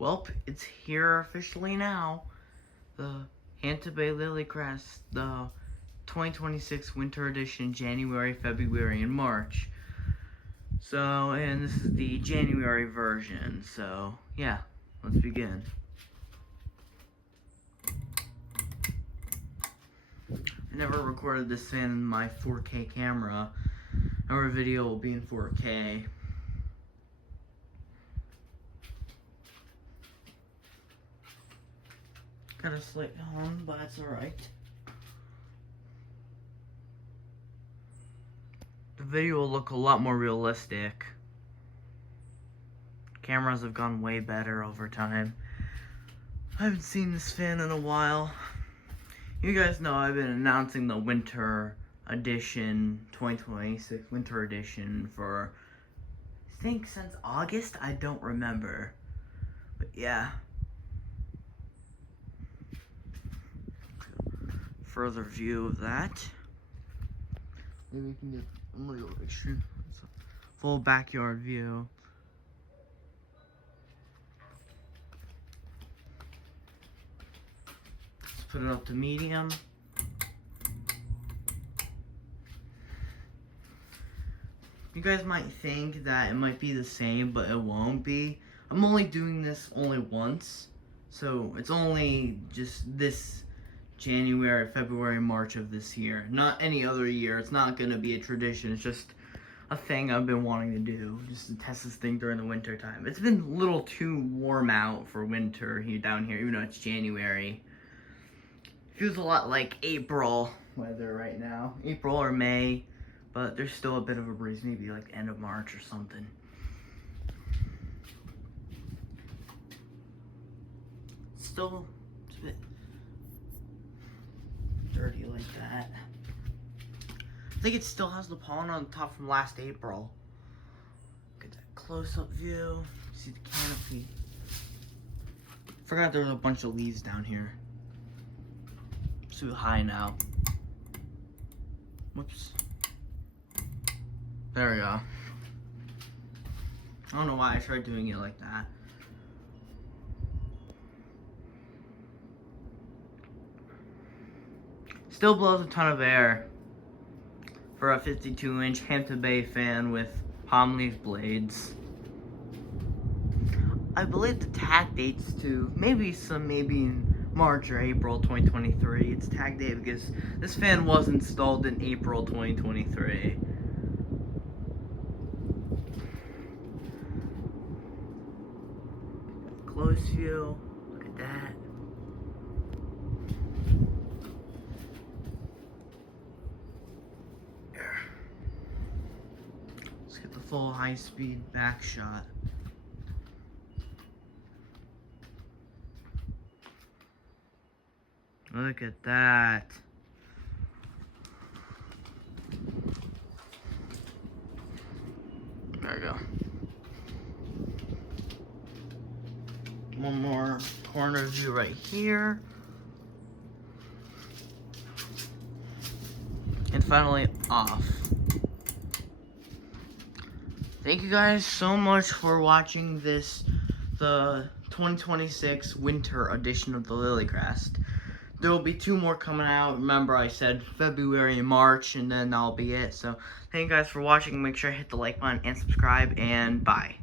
Well, it's here officially now. The Hampton Bay Liilycrest, the 2026 Winter Edition, January, February, and March. So, and this is the January version. So, yeah, let's begin. I never recorded this fan in my 4K camera. Our video will be in 4K. Got a slight hum, but that's alright. The video will look a lot more realistic. Cameras have gone way better over time. I haven't seen this fan in a while. You guys know I've been announcing the Winter Edition, 2026 Winter Edition for, I think, since August? I don't remember. But yeah. Further view of that. Maybe we can get, I'm gonna go extreme, full backyard view. Let's put it up to medium. You guys might think that it might be the same, but it won't be. I'm only doing this once, so it's only just this January, February, March of this year. Not any other year. It's not going to be a tradition. It's just a thing I've been wanting to do. Just to test this thing during the winter time. It's been a little too warm out for winter down here, even though it's January. Feels a lot like April weather right now. April or May. But there's still a bit of a breeze. Maybe like end of March or something. Still, it's a bit dirty like that. I think it still has the pollen on the top from last April. Get that close-up view. See the canopy. Forgot there was a bunch of leaves down here. It's too high now. Whoops. There we go. I don't know why I tried doing it like that. Still blows a ton of air for a 52-inch Hampton Bay fan with palm leaf blades. I believe the tag date's to maybe in March or April 2023. It's tag date because this fan was installed in April 2023. Close view. Look at that. Let's get the full high-speed back shot. Look at that. There we go. One more corner view right here. And finally off. Thank you guys so much for watching the 2026 Winter Edition of the Liilycrest. There will be 2 more coming out. Remember, I said February and March, and then that'll be it. So, thank you guys for watching. Make sure to hit the like button and subscribe, and bye.